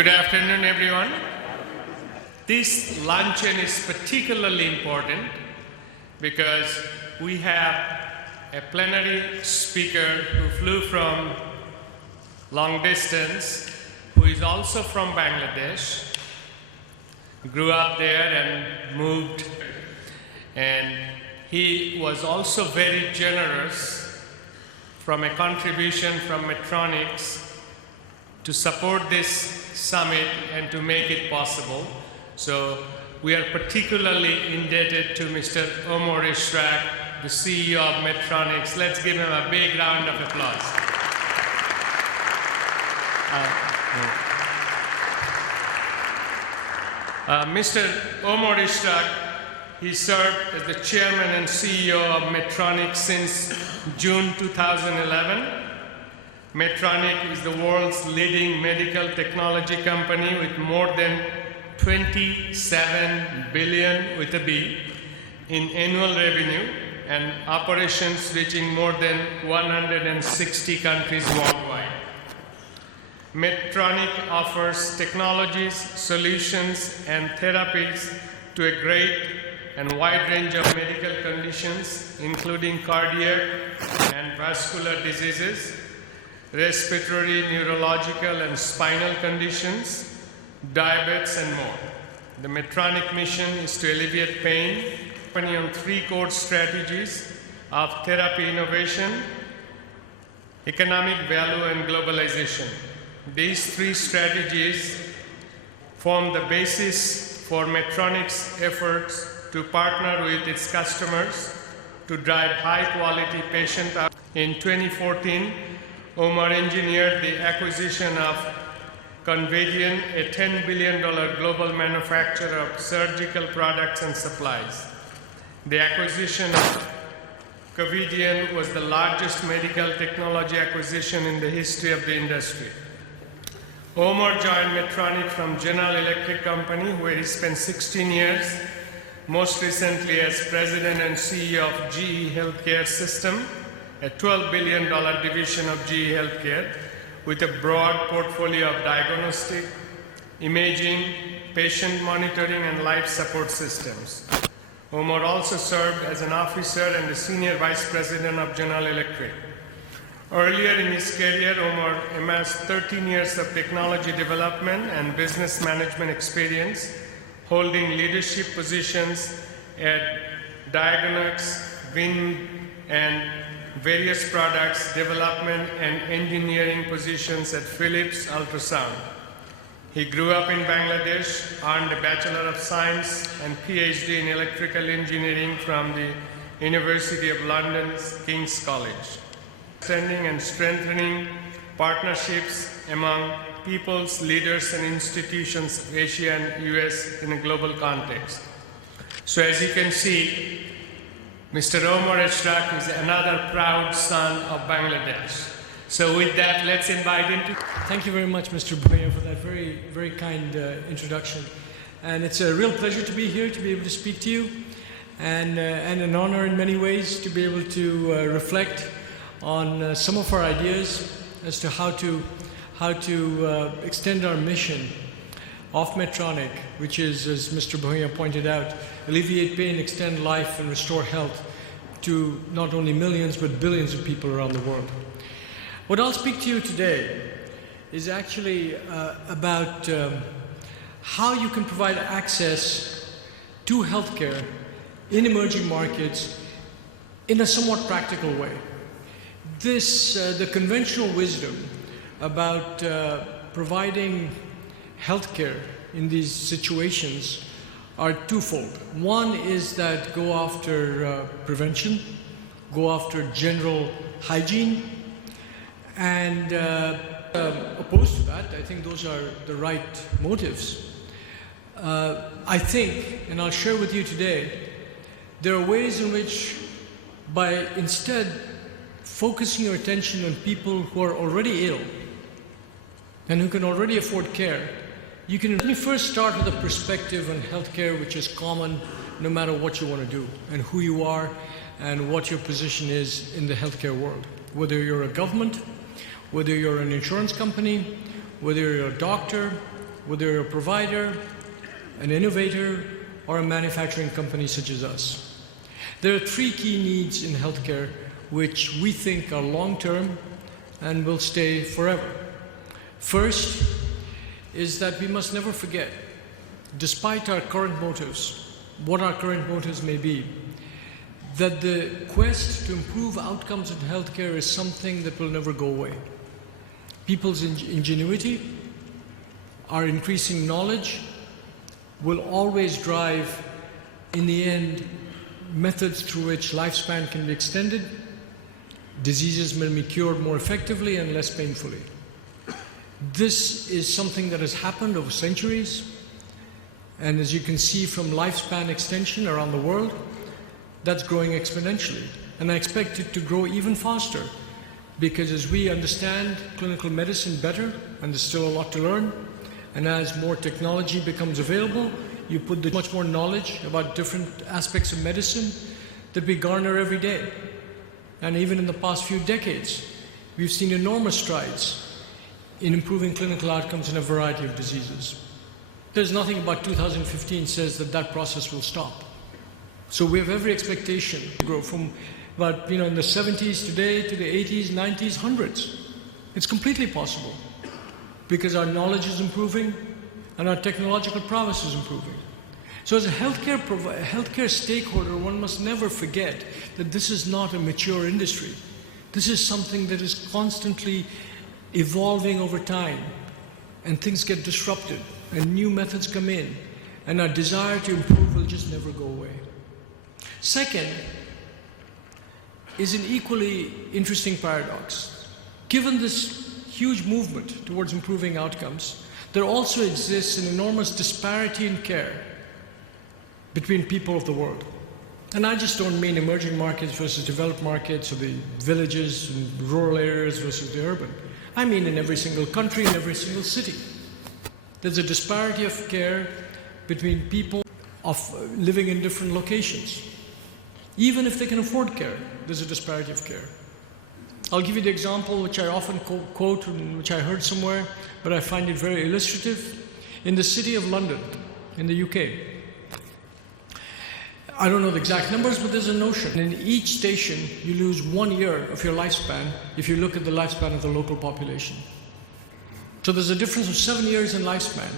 Good afternoon, everyone. This luncheon is particularly important because we have a plenary speaker who flew from long distance, who is also from Bangladesh, grew up there and moved, and he was also very generous from a contribution from Medtronics to support this summit and to make it possible. So we are particularly indebted to Mr. Omar Ishrak, the CEO of Medtronics. Let's give him a big round of applause. Mr. Omar Ishrak, he served as the chairman and CEO of Medtronics since June 2011. Medtronic is the world's leading medical technology company with more than 27 billion with a B in annual revenue and operations reaching more than 160 countries worldwide. Medtronic offers technologies, solutions, and therapies to a great and wide range of medical conditions, including cardiac and vascular diseases, respiratory, neurological, and spinal conditions, diabetes, and more. The Medtronic mission is to alleviate pain on three core strategies of therapy innovation, economic value, and globalization. These three strategies form the basis for Medtronic's efforts to partner with its customers to drive high-quality patient outcomes. In 2014, Omar engineered the acquisition of Convedion, a $10 billion global manufacturer of surgical products and supplies. The acquisition of Convedion was the largest medical technology acquisition in the history of the industry. Omar joined Medtronic from General Electric Company, where he spent 16 years, most recently as president and CEO of GE Healthcare System, a $12 billion division of GE Healthcare, with a broad portfolio of diagnostic, imaging, patient monitoring, and life support systems. Omar also served as an officer and the senior vice president of General Electric. Earlier in his career, Omar amassed 13 years of technology development and business management experience, holding leadership positions at Diagnostics, Win, and various products development and engineering positions at Philips Ultrasound. He grew up in Bangladesh, earned a Bachelor of Science and PhD in Electrical Engineering from the University of London's King's College. Extending and strengthening partnerships among peoples, leaders, and institutions of Asia and US in a global context. So as you can see, Mr. Omar Ishrak is another proud son of Bangladesh. So with that, let's invite him to... Thank you very much, Mr. Bhuiyan, for that very, very kind introduction. And it's a real pleasure to be here, to be able to speak to you, and an honor in many ways to be able to reflect on some of our ideas as to how to extend our mission of Medtronic, which is, as Mr. Bhuiyan pointed out, alleviate pain, extend life, and restore health to not only millions but billions of people around the world. What I'll speak to you today is actually about how you can provide access to healthcare in emerging markets in a somewhat practical way. The conventional wisdom about providing healthcare in these situations are twofold. One is that go after prevention, go after general hygiene, and opposed to that, I think those are the right motives. I think, and I'll share with you today, there are ways in which by instead focusing your attention on people who are already ill and who can already afford care, you can first start with a perspective on healthcare which is common no matter what you want to do and who you are and what your position is in the healthcare world. Whether you're a government, whether you're an insurance company, whether you're a doctor, whether you're a provider, an innovator, or a manufacturing company such as us. There are three key needs in healthcare which we think are long-term and will stay forever. First is that we must never forget, despite our current motives, what our current motives may be, that the quest to improve outcomes in healthcare is something that will never go away. People's ingenuity, our increasing knowledge, will always drive, in the end, methods through which lifespan can be extended, diseases may be cured more effectively and less painfully. This is something that has happened over centuries, and as you can see from lifespan extension around the world, that's growing exponentially. And I expect it to grow even faster, because as we understand clinical medicine better, and there's still a lot to learn, and as more technology becomes available, you put much more knowledge about different aspects of medicine that we garner every day. And even in the past few decades, we've seen enormous strides in improving clinical outcomes in a variety of diseases. There's nothing about 2015 says that that process will stop. So we have every expectation to grow from about, in the 70s today to the 80s, 90s, hundreds. It's completely possible because our knowledge is improving and our technological prowess is improving. So as a healthcare stakeholder, one must never forget that this is not a mature industry. This is something that is constantly evolving over time, and things get disrupted and new methods come in, and our desire to improve will just never go away. Second is an equally interesting paradox. Given this huge movement towards improving outcomes, there also exists an enormous disparity in care between people of the world. And I just don't mean emerging markets versus developed markets, or the villages and rural areas versus the urban. I mean in every single country, in every single city. There's a disparity of care between people living in different locations. Even if they can afford care, there's a disparity of care. I'll give you the example which I often quote and which I heard somewhere, but I find it very illustrative. In the city of London, in the UK, I don't know the exact numbers, but there's a notion. In each station, you lose 1 year of your lifespan if you look at the lifespan of the local population. So there's a difference of 7 years in lifespan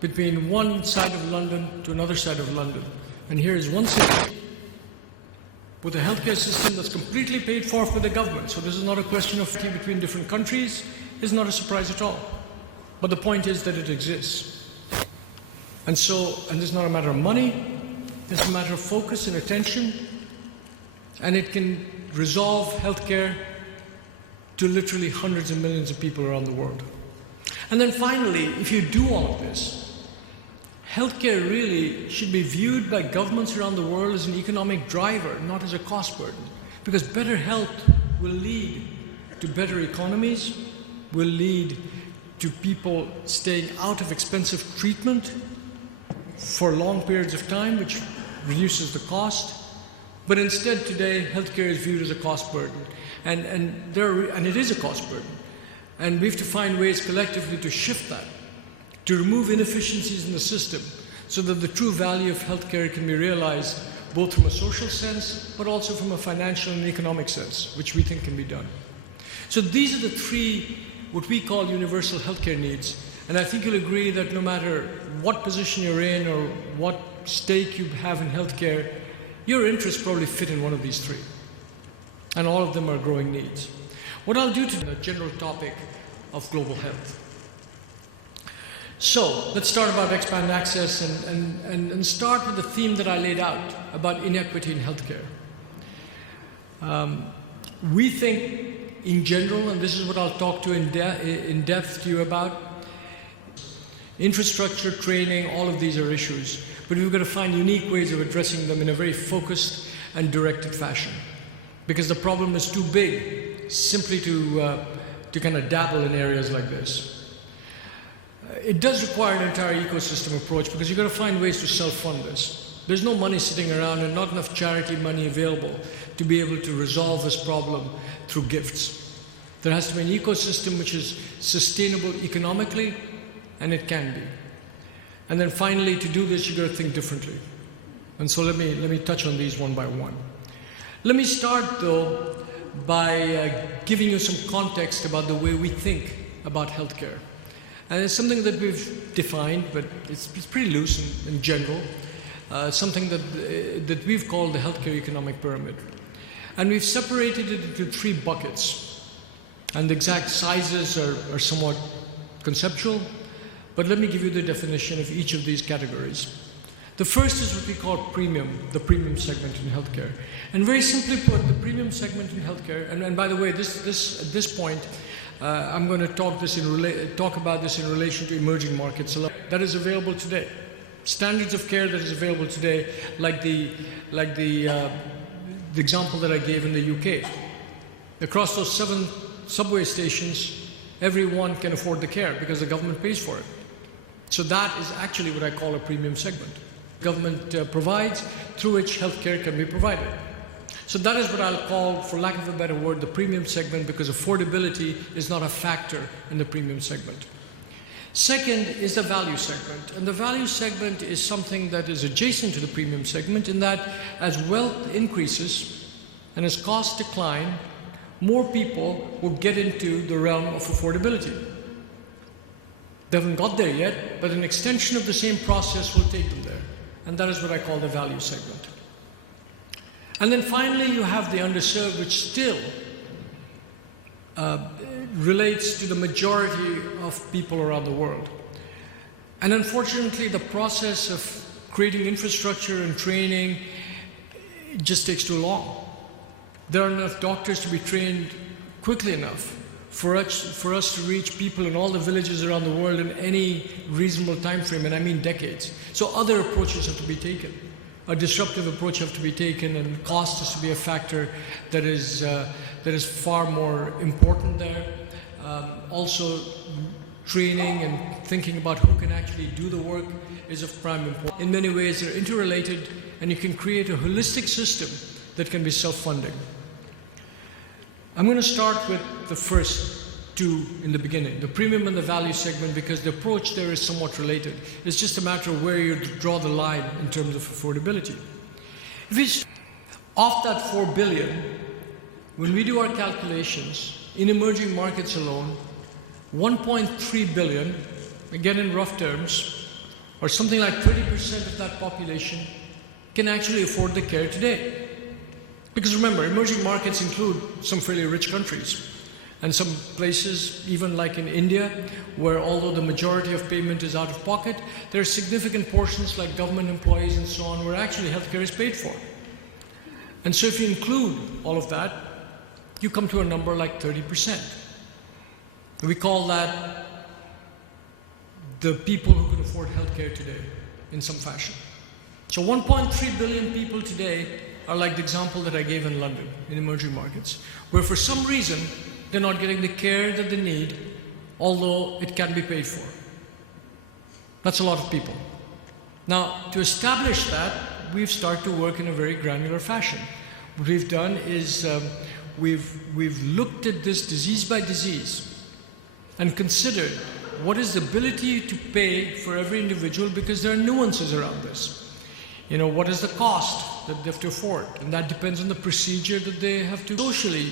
between one side of London to another side of London. And here is one city with a healthcare system that's completely paid for by the government. So this is not a question of between different countries. It's not a surprise at all. But the point is that it exists. And this is not a matter of money. It's a matter of focus and attention, and it can resolve healthcare to literally hundreds of millions of people around the world. And then finally, if you do all of this, healthcare really should be viewed by governments around the world as an economic driver, not as a cost burden. Because better health will lead to better economies, will lead to people staying out of expensive treatment for long periods of time, which reduces the cost. But instead today, healthcare is viewed as a cost burden. And it is a cost burden. And we have to find ways collectively to shift that, to remove inefficiencies in the system, so that the true value of healthcare can be realized both from a social sense, but also from a financial and economic sense, which we think can be done. So these are the three, what we call universal healthcare needs. And I think you'll agree that no matter what position you're in or what stake you have in healthcare, your interests probably fit in one of these three. And all of them are growing needs. What I'll do today is a general topic of global health. So let's start about expand access and start with the theme that I laid out about inequity in healthcare. We think in general, and this is what I'll talk to in depth to you about, infrastructure, training, all of these are issues, but we've got to find unique ways of addressing them in a very focused and directed fashion, because the problem is too big simply to kind of dabble in areas like this. It does require an entire ecosystem approach, because you've got to find ways to self-fund this. There's no money sitting around and not enough charity money available to be able to resolve this problem through gifts. There has to be an ecosystem which is sustainable economically, and it can be. And then finally, to do this, you got to think differently. And so let me touch on these one by one. Let me start, though, by giving you some context about the way we think about healthcare. And it's something that we've defined, but it's pretty loose in general. Something that we've called the healthcare economic pyramid. And we've separated it into 3 buckets. And the exact sizes are somewhat conceptual, but let me give you the definition of each of these categories. The first is what we call premium, the premium segment in healthcare. And very simply put, the premium segment in healthcare, and by the way, at this point, I'm going to talk about this in relation to emerging markets that is available today. Standards of care that is available today, like the example that I gave in the UK. Across those 7 subway stations, everyone can afford the care because the government pays for it. So that is actually what I call a premium segment. Government provides, through which healthcare can be provided. So that is what I'll call, for lack of a better word, the premium segment, because affordability is not a factor in the premium segment. Second is the value segment. And the value segment is something that is adjacent to the premium segment in that as wealth increases and as costs decline, more people will get into the realm of affordability. They haven't got there yet, but an extension of the same process will take them there. And that is what I call the value segment. And then finally, you have the underserved, which still relates to the majority of people around the world. And unfortunately, the process of creating infrastructure and training just takes too long. There aren't enough doctors to be trained quickly enough for us to reach people in all the villages around the world in any reasonable time frame, and I mean decades. So other approaches have to be taken. A disruptive approach has to be taken, and cost has to be a factor that is far more important there. Also, training and thinking about who can actually do the work is of prime importance. In many ways, they're interrelated, and you can create a holistic system that can be self-funding. I'm going to start with the first 2 in the beginning, the premium and the value segment, because the approach there is somewhat related. It's just a matter of where you draw the line in terms of affordability. If it's off that 4 billion, when we do our calculations, in emerging markets alone, 1.3 billion, again in rough terms, or something like 30% of that population can actually afford the care today. Because remember, emerging markets include some fairly rich countries, and some places, even like in India, where although the majority of payment is out of pocket, there are significant portions like government employees and so on where actually healthcare is paid for. And so if you include all of that, you come to a number like 30%. We call that the people who can afford healthcare today in some fashion. So 1.3 billion people today are like the example that I gave in London, in emerging markets, where for some reason they're not getting the care that they need, although it can be paid for. That's a lot of people. Now, to establish that, we've started to work in a very granular fashion. What we've done is we've looked at this disease by disease and considered what is the ability to pay for every individual, because there are nuances around this. You know, what is the cost that they have to afford? And that depends on the procedure that they have to socially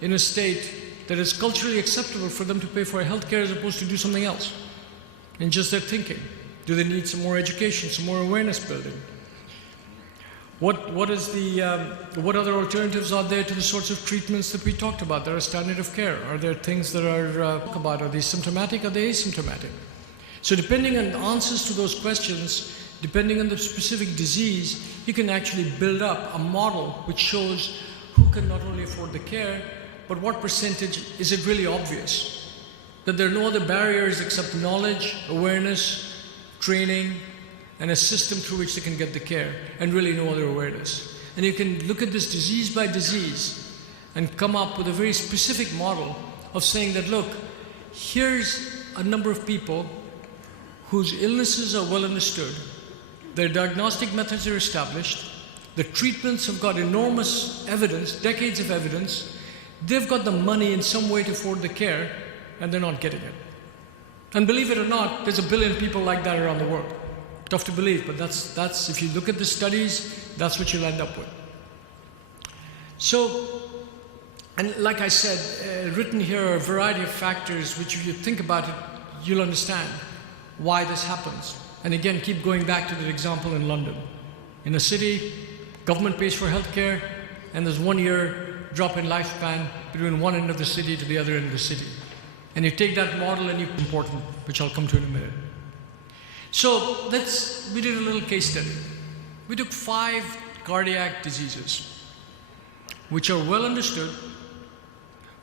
in a state that is culturally acceptable for them to pay for healthcare as opposed to do something else. And just their thinking. Do they need some more education, some more awareness building? What other alternatives are there to the sorts of treatments that we talked about? There are standard of care. Are there things that are they symptomatic? Are they asymptomatic? So depending on the answers to those questions, depending on the specific disease, you can actually build up a model which shows who can not only afford the care, but what percentage is it really obvious that there are no other barriers except knowledge, awareness, training, and a system through which they can get the care, and really no other awareness. And you can look at this disease by disease and come up with a very specific model of saying that, look, here's a number of people whose illnesses are well understood, their diagnostic methods are established, the treatments have got enormous evidence, decades of evidence, they've got the money in some way to afford the care, and they're not getting it. And believe it or not, there's 1 billion people like that around the world. Tough to believe, but that's if you look at the studies, that's what you'll end up with. So, and like I said, written here are a variety of factors which if you think about it, you'll understand why this happens. And again, keep going back to the example in London. In a city, government pays for healthcare, and there's 1 year drop in lifespan between one end of the city to the other end of the city. And you take that model and you important, which I'll come to in a minute. So we did a little case study. We took 5 cardiac diseases, which are well understood,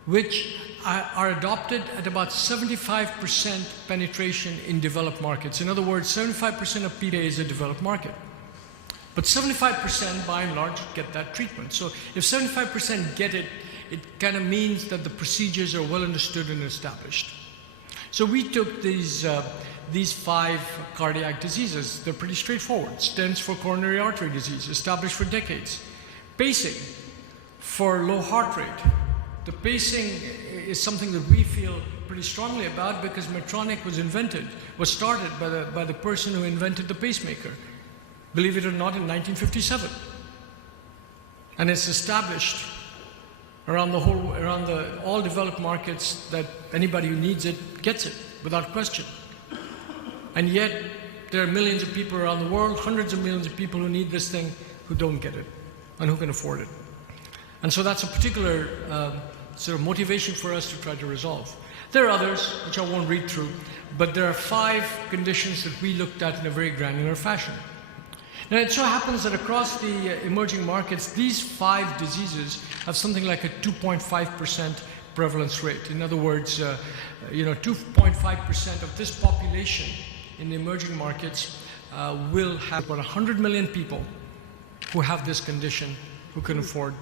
which are adopted at about 75% penetration in developed markets. In other words, 75% of people is a developed market. But 75% by and large get that treatment. So if 75% get it, it kind of means that the procedures are well understood and established. So we took these 5 cardiac diseases. They're pretty straightforward. Stents for coronary artery disease, established for decades. Pacing for low heart rate. The pacing is something that we feel pretty strongly about because Medtronic was started by the person who invented the pacemaker, believe it or not, in 1957. And it's established around all developed markets that anybody who needs it gets it without question. And yet there are millions of people around the world, hundreds of millions of people who need this thing who don't get it and who can afford it. And so that's a particular sort of motivation for us to try to resolve. There are others, which I won't read through, but there are 5 conditions that we looked at in a very granular fashion. Now, it so happens that across the emerging markets, these 5 diseases have something like a 2.5% prevalence rate. In other words, 2.5% of this population in the emerging markets will have about 100 million people who have this condition, who can afford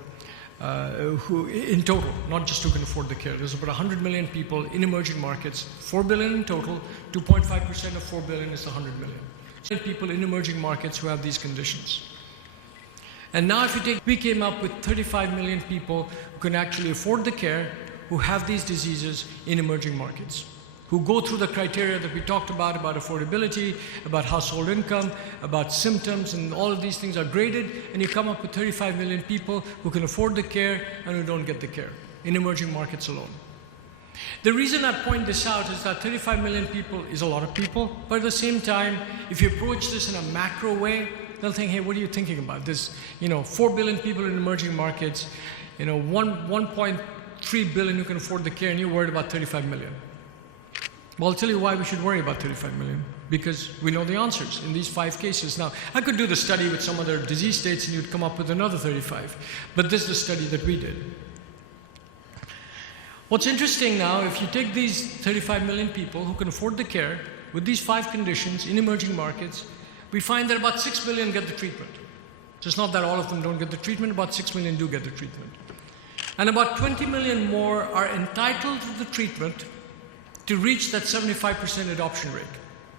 who in total, not just who can afford the care. There's about 100 million people in emerging markets, 4 billion in total, 2.5% of 4 billion is 100 million. So people in emerging markets who have these conditions. And now we came up with 35 million people who can actually afford the care, who have these diseases in emerging markets, who go through the criteria that we talked about affordability, about household income, about symptoms, and all of these things are graded, and you come up with 35 million people who can afford the care and who don't get the care in emerging markets alone. The reason I point this out is that 35 million people is a lot of people, but at the same time, if you approach this in a macro way, they'll think, hey, what are you thinking about? There's 4 billion people in emerging markets, 1.3 billion who can afford the care, and you're worried about 35 million. Well, I'll tell you why we should worry about 35 million, because we know the answers in these 5 cases. Now, I could do the study with some other disease states and you'd come up with another 35, but this is the study that we did. What's interesting now, if you take these 35 million people who can afford the care with these 5 conditions in emerging markets, we find that about 6 million get the treatment. So it's not that all of them don't get the treatment, about 6 million do get the treatment. And about 20 million more are entitled to the treatment to reach that 75% adoption rate.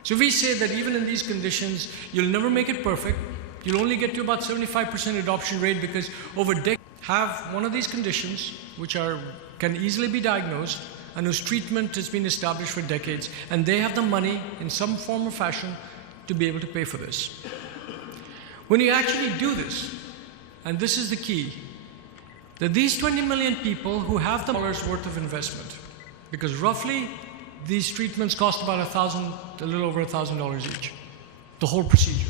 So we say that even in these conditions, you'll never make it perfect. You'll only get to about 75% adoption rate because over decades have one of these conditions which can easily be diagnosed and whose treatment has been established for decades, and they have the money in some form or fashion to be able to pay for this. When you actually do this, and this is the key, that these 20 million people who have the dollars worth of investment, because roughly these treatments cost about a little over $1,000 each, the whole procedure.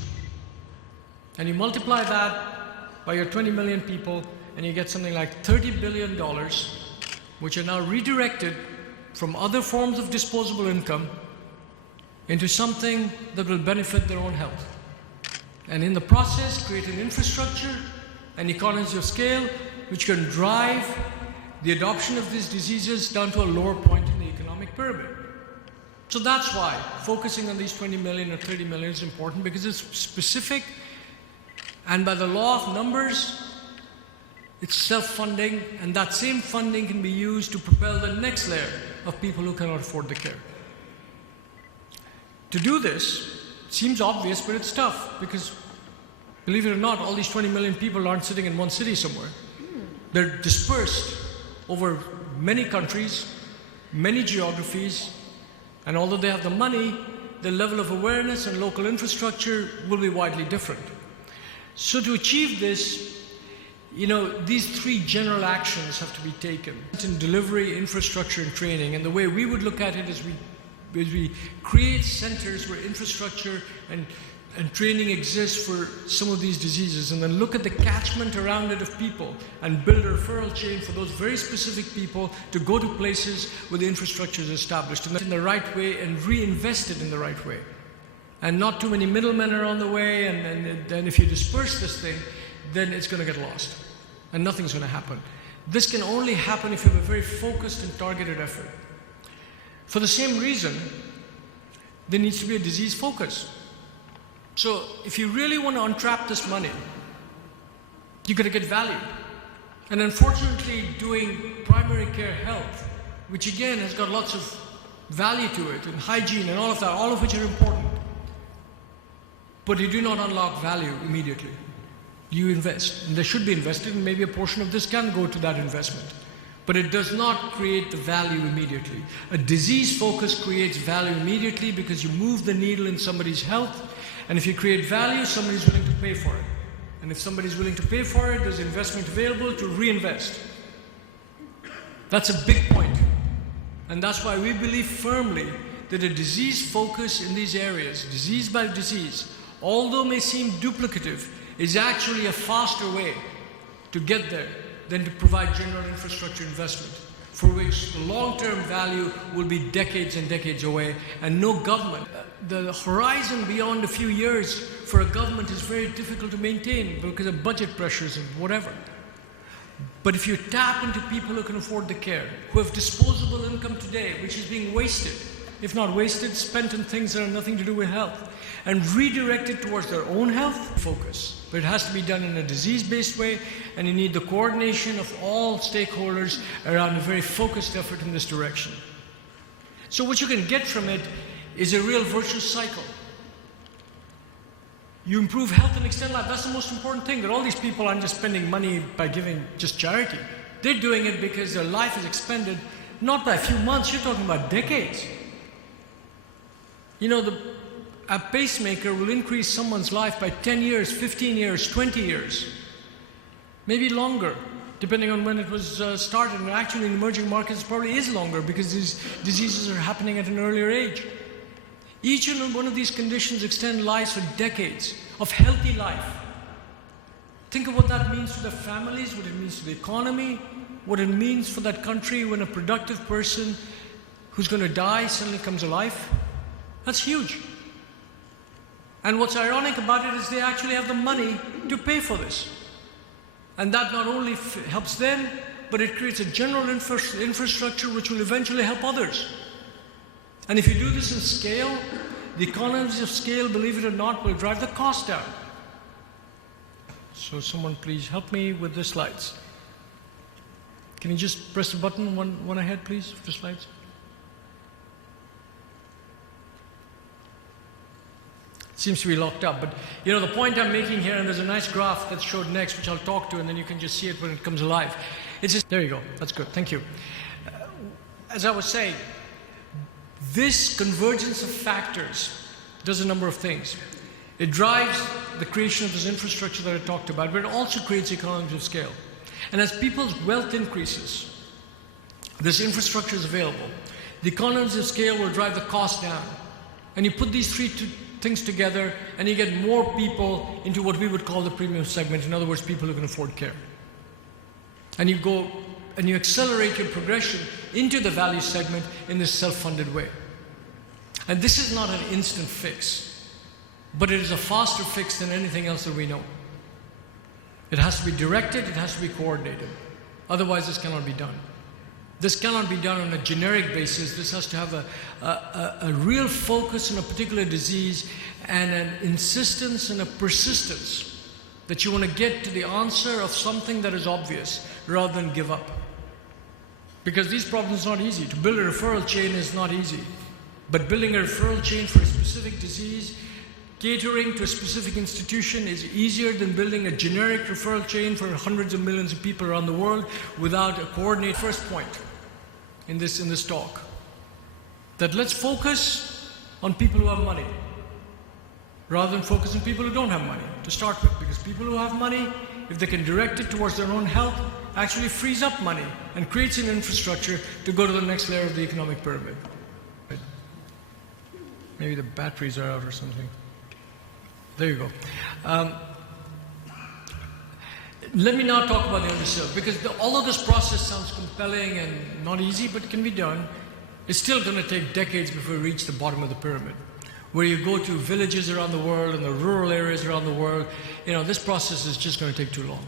And you multiply that by your 20 million people, and you get something like $30 billion, which are now redirected from other forms of disposable income into something that will benefit their own health. And in the process, create an infrastructure and economies of scale which can drive the adoption of these diseases down to a lower point in the economic pyramid. So that's why focusing on these 20 million or 30 million is important, because it's specific, and by the law of numbers, it's self-funding, and that same funding can be used to propel the next layer of people who cannot afford the care. To do this, it seems obvious, but it's tough, because believe it or not, all these 20 million people aren't sitting in one city somewhere. They're dispersed over many countries, many geographies, and although they have the money, the level of awareness and local infrastructure will be widely different. So to achieve this, these three general actions have to be taken. In delivery, infrastructure, and training. And the way we would look at it is we create centers where infrastructure and training exists for some of these diseases, and then look at the catchment around it of people and build a referral chain for those very specific people to go to places where the infrastructure is established in the right way and reinvest it in the right way. And not too many middlemen are on the way, and then if you disperse this thing, then it's going to get lost and nothing's going to happen. This can only happen if you have a very focused and targeted effort. For the same reason, there needs to be a disease focus. So if you really want to untrap this money, you've got to get value. And unfortunately, doing primary care health, which again has got lots of value to it, and hygiene and all of that, all of which are important, but you do not unlock value immediately. You invest, and there should be invested, and maybe a portion of this can go to that investment. But it does not create the value immediately. A disease focus creates value immediately because you move the needle in somebody's health, and if you create value, somebody's willing to pay for it. And if somebody's willing to pay for it, there's investment available to reinvest. That's a big point. And that's why we believe firmly that a disease focus in these areas, disease by disease, although may seem duplicative, is actually a faster way to get there than to provide general infrastructure investment, for which the long-term value will be decades and decades away, and no government. The horizon beyond a few years for a government is very difficult to maintain because of budget pressures and whatever. But if you tap into people who can afford the care, who have disposable income today, which is being wasted, if not wasted, spent in things that have nothing to do with health, and redirect it towards their own health focus. But it has to be done in a disease-based way, and you need the coordination of all stakeholders around a very focused effort in this direction. So what you can get from it is a real virtuous cycle. You improve health and extend life. That's the most important thing, that all these people aren't just spending money by giving just charity. They're doing it because their life is expended not by a few months, you're talking about decades. A pacemaker will increase someone's life by 10 years, 15 years, 20 years, maybe longer, depending on when it was started. And actually in emerging markets it probably is longer because these diseases are happening at an earlier age. Each and one of these conditions extend lives for decades of healthy life. Think of what that means to their families, what it means to the economy, what it means for that country when a productive person who's going to die suddenly comes alive. That's huge. And what's ironic about it is they actually have the money to pay for this. And that not only helps them, but it creates a general infrastructure which will eventually help others. And if you do this in scale, the economies of scale, believe it or not, will drive the cost down. So someone please help me with the slides. Can you just press the button one ahead, please, for the slides? It seems to be locked up, but the point I'm making here, and there's a nice graph that's showed next, which I'll talk to, and then you can just see it when it comes alive. There you go, that's good, thank you. As I was saying, this convergence of factors does a number of things. It drives the creation of this infrastructure that I talked about, but it also creates economies of scale. And as people's wealth increases, this infrastructure is available. The economies of scale will drive the cost down. And you put these three things together, and you get more people into what we would call the premium segment. In other words, people who can afford care. And you go and you accelerate your progression into the value segment in this self-funded way. And this is not an instant fix, but it is a faster fix than anything else that we know. It has to be directed, it has to be coordinated. Otherwise, this cannot be done. This cannot be done on a generic basis. This has to have a real focus on a particular disease and an insistence and a persistence that you want to get to the answer of something that is obvious rather than give up. Because these problems are not easy. To build a referral chain is not easy. But building a referral chain for a specific disease, catering to a specific institution is easier than building a generic referral chain for hundreds of millions of people around the world without a coordinated first point in this talk. That let's focus on people who have money, rather than focus on people who don't have money to start with. Because people who have money, if they can direct it towards their own health, actually frees up money and creates an infrastructure to go to the next layer of the economic pyramid. Maybe the batteries are out or something. There you go. Let me now talk about the underserved, because although this process sounds compelling and not easy, but can be done, it's still going to take decades before we reach the bottom of the pyramid, where you go to villages around the world and the rural areas around the world. This process is just going to take too long.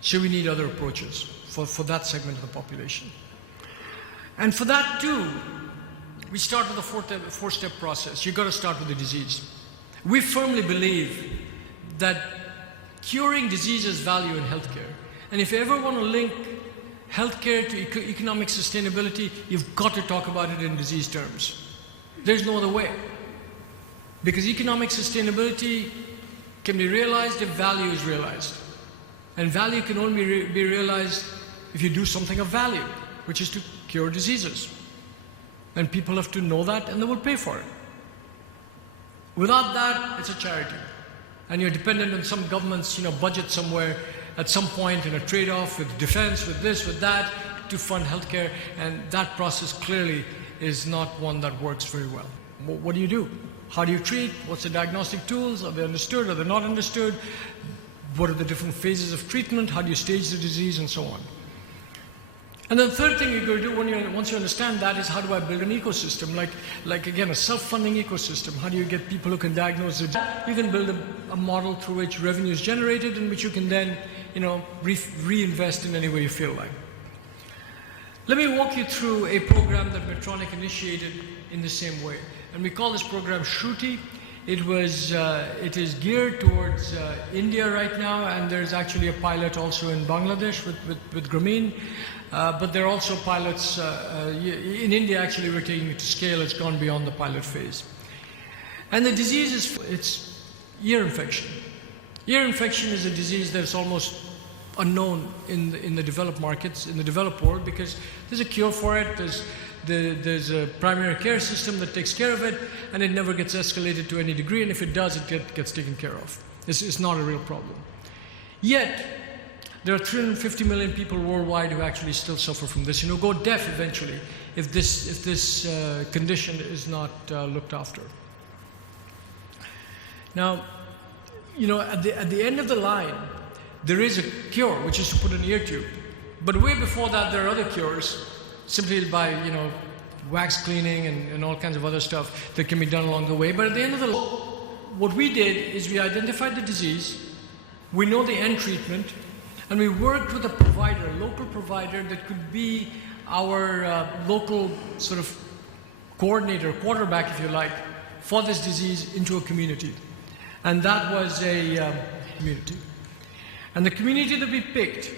So we need other approaches for that segment of the population. And for that too, we start with a four-step process. You've got to start with the disease. We firmly believe that curing disease has value in healthcare. And if you ever want to link healthcare to economic sustainability, you've got to talk about it in disease terms. There's no other way. Because economic sustainability can be realized if value is realized. And value can only be realized if you do something of value, which is to cure diseases. And people have to know that, and they will pay for it. Without that, it's a charity. And you're dependent on some government's budget somewhere at some point in a trade-off with defense, with this, with that, to fund healthcare. And that process clearly is not one that works very well. What do you do? How do you treat? What's the diagnostic tools? Are they understood? Are they not understood? What are the different phases of treatment? How do you stage the disease, and so on? And then the third thing you're going to do once you understand that is, how do I build an ecosystem? Like again, a self-funding ecosystem. How do you get people who can diagnose it? You can build a model through which revenue is generated, in which you can then reinvest in any way you feel like. Let me walk you through a program that Medtronic initiated in the same way. And we call this program Shruti. It is geared towards India right now, and there's actually a pilot also in Bangladesh with Grameen. But there are also pilots in India. Actually, we're taking it to scale. It's gone beyond the pilot phase. And the disease it's ear infection. Ear infection is a disease that's almost unknown in the developed markets, in the developed world, because there's a cure for it. There's a primary care system that takes care of it, and it never gets escalated to any degree, and if it does, it gets taken care of. It's not a real problem. Yet, there are 350 million people worldwide who actually still suffer from this, go deaf eventually if this condition is not looked after. Now, at the end of the line, there is a cure, which is to put an ear tube. But way before that, there are other cures, simply by, wax cleaning and all kinds of other stuff that can be done along the way. But at the end of the line, what we did is we identified the disease, we know the end treatment, and we worked with a provider, a local provider that could be our local sort of coordinator, quarterback, if you like, for this disease into a community. And that was a community. And the community that we picked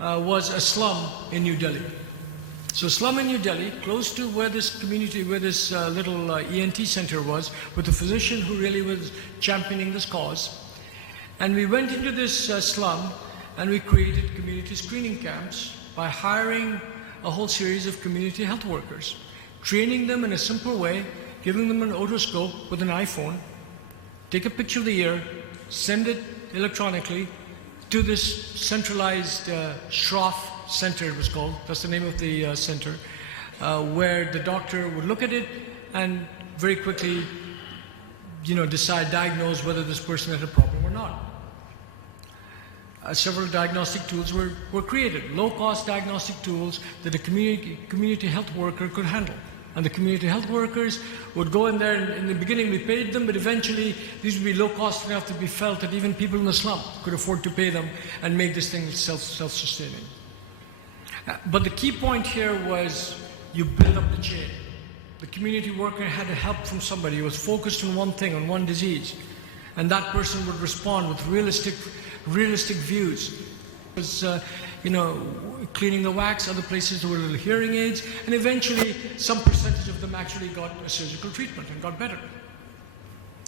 was a slum in New Delhi. So a slum in New Delhi, close to where this community, where this little ENT center was, with a physician who really was championing this cause. And we went into this slum, and we created community screening camps by hiring a whole series of community health workers, training them in a simple way, giving them an otoscope with an iPhone, take a picture of the ear, send it electronically to this centralized Shroff Center, it was called. That's the name of the center, where the doctor would look at it and very quickly, diagnose whether this person had a problem or not. Several diagnostic tools were created, low-cost diagnostic tools that a community health worker could handle. And the community health workers would go in there, and in the beginning we paid them, but eventually these would be low-cost enough to be felt that even people in the slum could afford to pay them and make this thing self-sustaining. But the key point here was you build up the chain. The community worker had help from somebody who was focused on one thing, on one disease, and that person would respond with realistic views. It was, cleaning the wax, other places there were little hearing aids, and eventually some percentage of them actually got a surgical treatment and got better.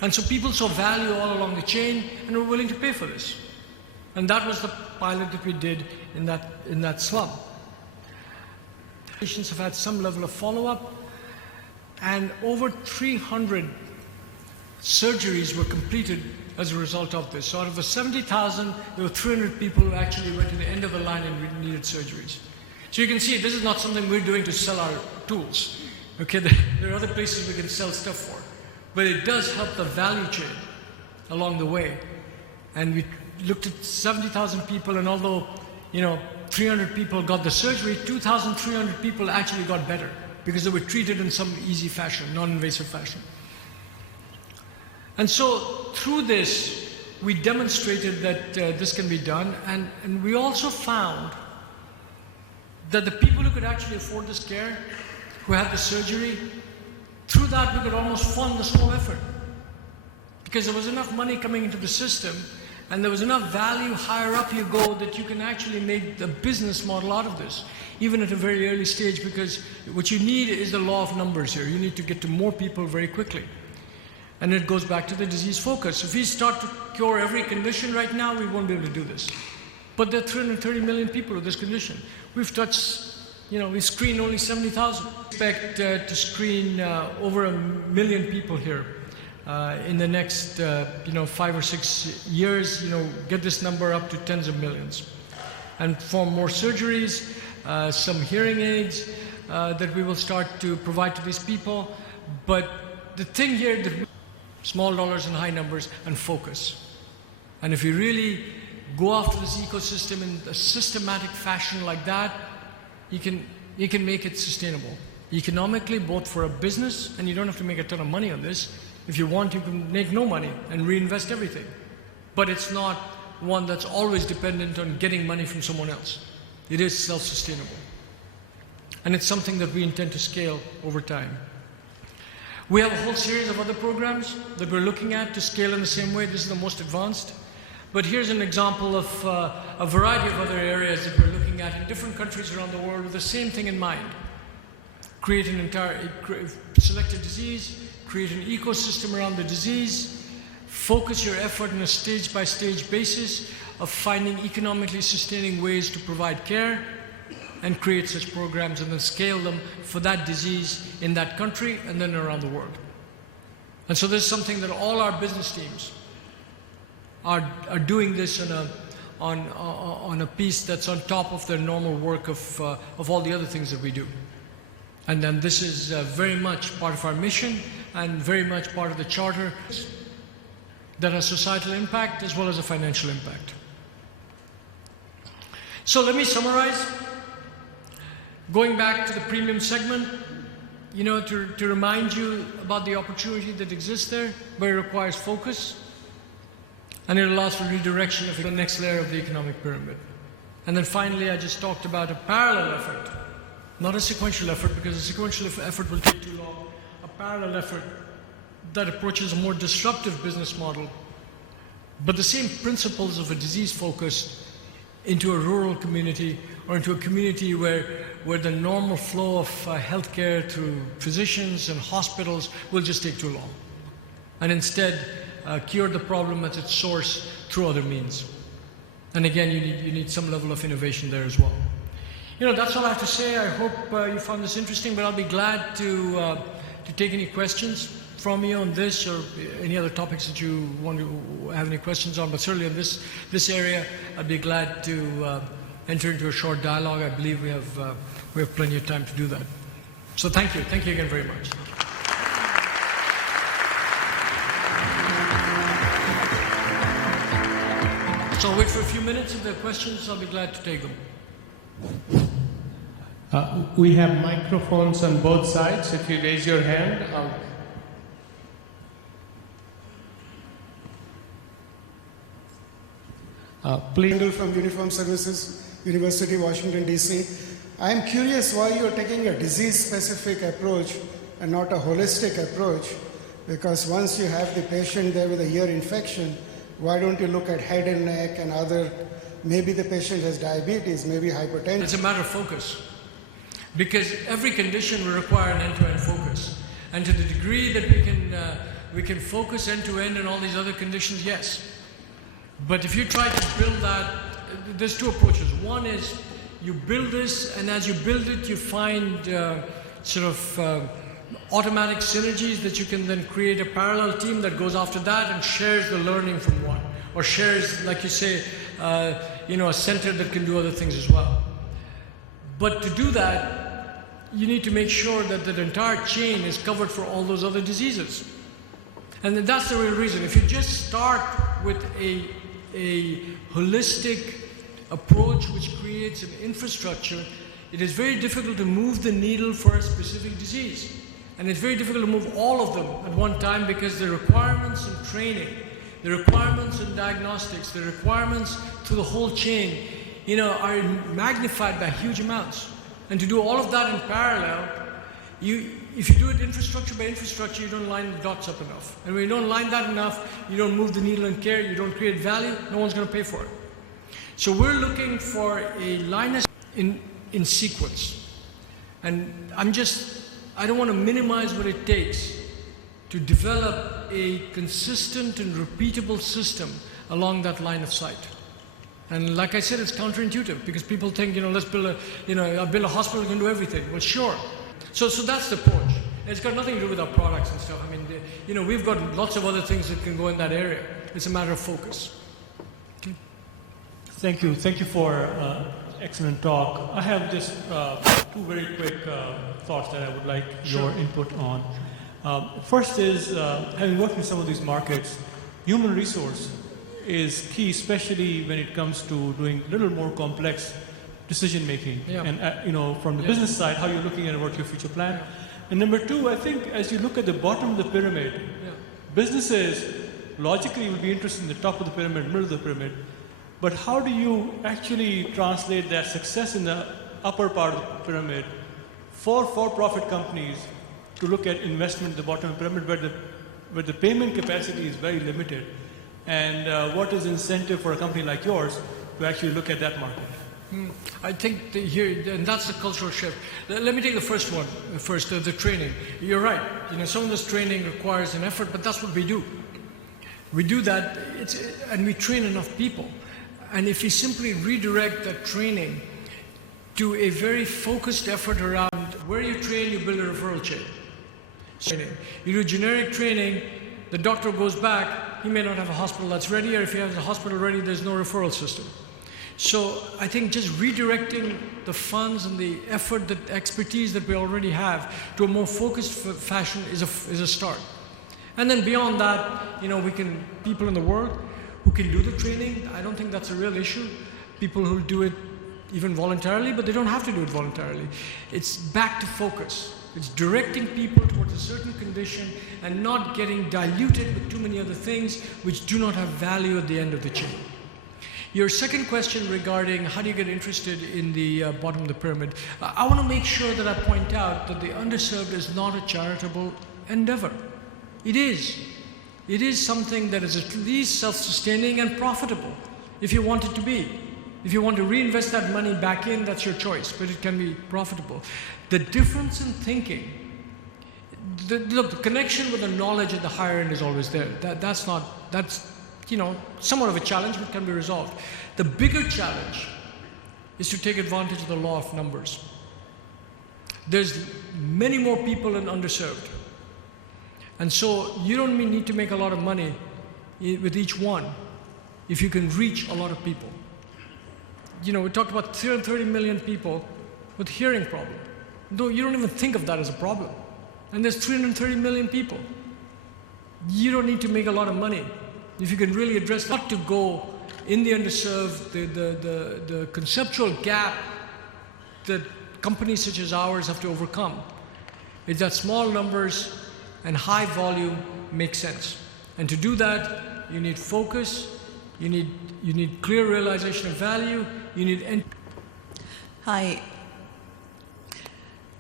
And so people saw value all along the chain and were willing to pay for this. And that was the pilot that we did in that slum. Patients have had some level of follow-up, And over 300 surgeries were completed as a result of this. So out of the 70,000, there were 300 people who actually went to the end of the line and needed surgeries. So you can see this is not something we're doing to sell our tools. Okay, there are other places we can sell stuff for. But it does help the value chain along the way. And we looked at 70,000 people, and although, 300 people got the surgery, 2,300 people actually got better because they were treated in some easy fashion, non-invasive fashion. And so through this, we demonstrated that this can be done, and we also found that the people who could actually afford this care, who had the surgery, through that we could almost fund this whole effort. Because there was enough money coming into the system, and there was enough value higher up you go that you can actually make the business model out of this, even at a very early stage, because what you need is the law of numbers here. You need to get to more people very quickly. And it goes back to the disease focus. If we start to cure every condition right now, we won't be able to do this. But there are 330 million people with this condition. We've touched, we screened only 70,000. We expect to screen over 1 million people here in the next, 5 or 6 years, get this number up to tens of millions. And for more surgeries, some hearing aids that we will start to provide to these people. But the thing here, small dollars and high numbers, and focus. And if you really go after this ecosystem in a systematic fashion like that, you can make it sustainable. Economically, both for a business, and you don't have to make a ton of money on this. If you want, you can make no money and reinvest everything. But it's not one that's always dependent on getting money from someone else. It is self-sustainable. And it's something that we intend to scale over time. We have a whole series of other programs that we're looking at to scale in the same way. This is the most advanced. But here's an example of a variety of other areas that we're looking at in different countries around the world with the same thing in mind. Select a disease, create an ecosystem around the disease, focus your effort on a stage-by-stage basis of finding economically sustaining ways to provide care, and create such programs and then scale them for that disease in that country and then around the world. And so this is something that all our business teams are doing this on a piece that's on top of their normal work of all the other things that we do. And then this is very much part of our mission and very much part of the charter that has societal impact as well as a financial impact. So let me summarize. Going back to the premium segment, to remind you about the opportunity that exists there, but it requires focus, and it allows for redirection of the next layer of the economic pyramid. And then finally, I just talked about a parallel effort, not a sequential effort, because a sequential effort will take too long, a parallel effort that approaches a more disruptive business model, but the same principles of a disease focus into a rural community or into a community where the normal flow of healthcare through physicians and hospitals will just take too long. And instead, cure the problem at its source through other means. And again, you need some level of innovation there as well. That's all I have to say. I hope you found this interesting, but I'll be glad to take any questions from you on this or any other topics that you want to have any questions on. But certainly in this area, I'd be glad to enter into a short dialogue. I believe we have plenty of time to do that. So thank you. Thank you again very much. So I'll wait for a few minutes. If there are questions, I'll be glad to take them. We have microphones on both sides. If you raise your hand, please. From Uniform Services, University, Washington, D.C. I am curious why you are taking a disease-specific approach and not a holistic approach, because once you have the patient there with a ear infection, why don't you look at head and neck and other, maybe the patient has diabetes, maybe hypertension. It's a matter of focus, because every condition will require an end-to-end focus. And to the degree that we can focus end-to-end in all these other conditions, yes. But if you try to build that, there's two approaches. One is you build this, and as you build it, you find automatic synergies that you can then create a parallel team that goes after that and shares the learning from one, or shares, like you say, a center that can do other things as well. But to do that, you need to make sure that the entire chain is covered for all those other diseases. And that's the real reason. If you just start with a holistic approach which creates an infrastructure, it is very difficult to move the needle for a specific disease. And it's very difficult to move all of them at one time, because the requirements in training, the requirements in diagnostics, the requirements through the whole chain, are magnified by huge amounts. And to do all of that in parallel, if you do it infrastructure by infrastructure, you don't line the dots up enough. And when you don't line that enough, you don't move the needle in care, you don't create value, no one's going to pay for it. So we're looking for a line in sequence. And I don't want to minimize what it takes to develop a consistent and repeatable system along that line of sight. And like I said, it's counterintuitive, because people think, let's build a hospital that can do everything. Well, sure. So that's the approach. It's got nothing to do with our products and stuff. I mean, we've got lots of other things that can go in that area. It's a matter of focus. Okay. Thank you. Thank you for excellent talk. I have just two very quick thoughts that I would like your input on. First is, having worked in some of these markets, human resource is key, especially when it comes to doing a little more complex decision making. Yeah. And from the business side, how you're looking at what your future plan. Yeah. And number two, I think as you look at the bottom of the pyramid, businesses logically will be interested in the top of the pyramid, middle of the pyramid. But how do you actually translate that success in the upper part of the pyramid for-profit companies to look at investment at the bottom of the pyramid, where the payment capacity is very limited? And what is the incentive for a company like yours to actually look at that market? I think and that's the cultural shift. Let me take the first one first, the training. You're right. Some of this training requires an effort, but that's what we do. We do that, and we train enough people. And if we simply redirect that training to a very focused effort around where you train, you build a referral chain. You do generic training, the doctor goes back, he may not have a hospital that's ready, or if he has a hospital ready, there's no referral system. So I think just redirecting the funds and the effort, the expertise that we already have to a more focused fashion is a start. And then beyond that, people in the world who can do the training, I don't think that's a real issue. People who do it even voluntarily, but they don't have to do it voluntarily. It's back to focus. It's directing people towards a certain condition and not getting diluted with too many other things which do not have value at the end of the chain. Your second question regarding how do you get interested in the bottom of the pyramid, I want to make sure that I point out that the underserved is not a charitable endeavor. It is. It is something that is at least self-sustaining and profitable, if you want it to be. If you want to reinvest that money back in, that's your choice, but it can be profitable. The difference in thinking, the connection with the knowledge at the higher end is always there. That's somewhat of a challenge, but can be resolved. The bigger challenge is to take advantage of the law of numbers. There's many more people in underserved. And so you don't need to make a lot of money with each one if you can reach a lot of people. We talked about 330 million people with hearing problem. Though you don't even think of that as a problem. And there's 330 million people. You don't need to make a lot of money if you can really address not to go in the underserved, the conceptual gap that companies such as ours have to overcome. Is that small numbers and high volume make sense. And to do that, you need focus, you need clear realization of value, you need... Hi,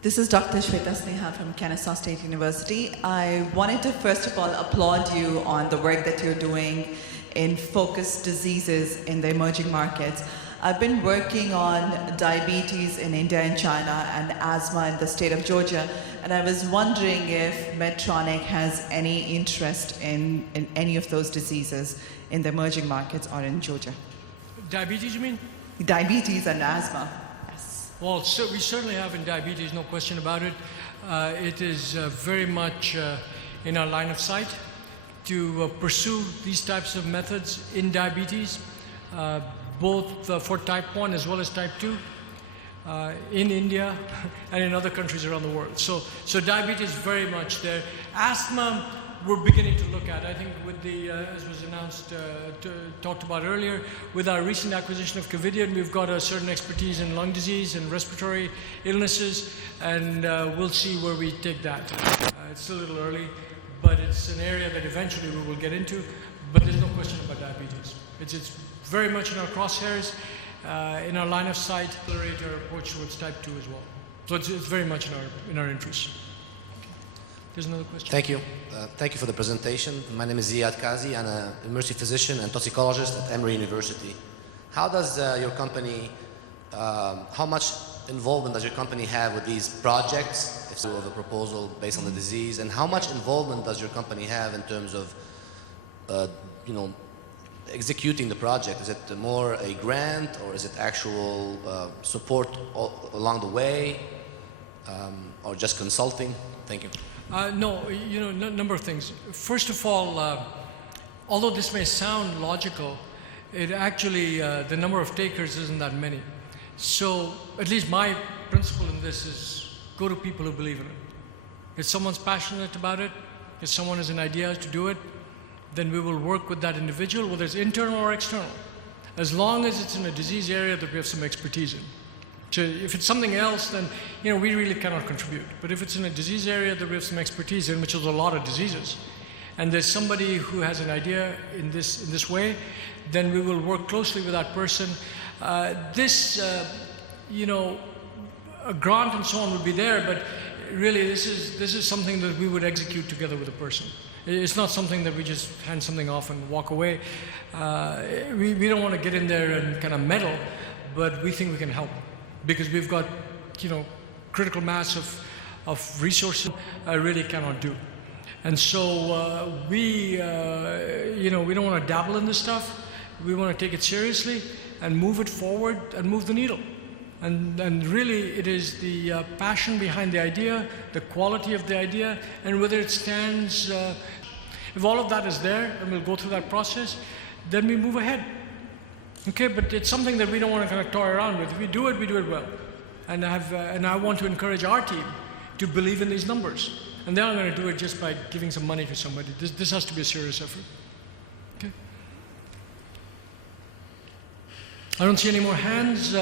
this is Dr. Shweta Sneha from Kennesaw State University. I wanted to first of all applaud you on the work that you're doing in focused diseases in the emerging markets. I've been working on diabetes in India and China and asthma in the state of Georgia, and I was wondering if Medtronic has any interest in any of those diseases in the emerging markets or in Georgia. Diabetes, you mean? Diabetes and asthma, yes. Well, so we certainly have in diabetes, no question about it. It is very much in our line of sight to pursue these types of methods in diabetes, both for type 1 as well as type 2, in India and in other countries around the world. So diabetes is very much there. Asthma, we're beginning to look at. I think with the, as was announced, talked about earlier, with our recent acquisition of Covidien, we've got a certain expertise in lung disease and respiratory illnesses, and we'll see where we take that. It's still a little early, but it's an area that eventually we will get into, but there's no question about diabetes. It's very much in our crosshairs, in our line of sight, accelerate our approach towards type 2 as well. So it's very much in our interest. There's another question. Thank you. Thank you for the presentation. My name is Ziad Kazi. I'm an emergency physician and toxicologist at Emory University. How does your company, how much involvement does your company have with these projects, if so, of a proposal based on the disease, and how much involvement does your company have in terms of, executing the project? Is it more a grant, or is it actual support along the way, or just consulting? Thank you. No, number of things. First of all, although this may sound logical, it actually, the number of takers isn't that many. So at least my principle in this is go to people who believe in it. If someone's passionate about it, if someone has an idea to do it, then we will work with that individual, whether it's internal or external, as long as it's in a disease area that we have some expertise in. So if it's something else, then we really cannot contribute. But if it's in a disease area that we have some expertise in, which is a lot of diseases, and there's somebody who has an idea in this way, then we will work closely with that person. A grant and so on would be there, but really this is something that we would execute together with a person. It's not something that we just hand something off and walk away. We don't want to get in there and kind of meddle, but we think we can help, because we've got, critical mass of resources really cannot do. And so we don't want to dabble in this stuff. We want to take it seriously and move it forward and move the needle. And really it is the passion behind the idea, the quality of the idea, and whether it stands, if all of that is there, and we'll go through that process, then we move ahead. Okay, but it's something that we don't want to kind of toy around with. If we do it well. And I want to encourage our team to believe in these numbers. And they're not going to do it just by giving some money to somebody. This has to be a serious effort. Okay. I don't see any more hands.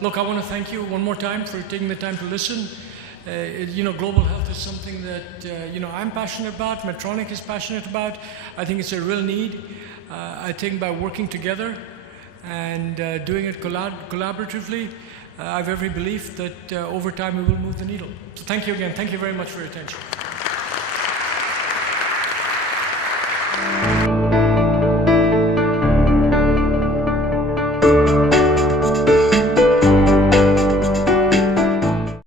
Look, I want to thank you one more time for taking the time to listen. Global health is something that I'm passionate about, Medtronic is passionate about. I think it's a real need. I think by working together and doing it collaboratively, I have every belief that over time we will move the needle. So thank you again. Thank you very much for your attention.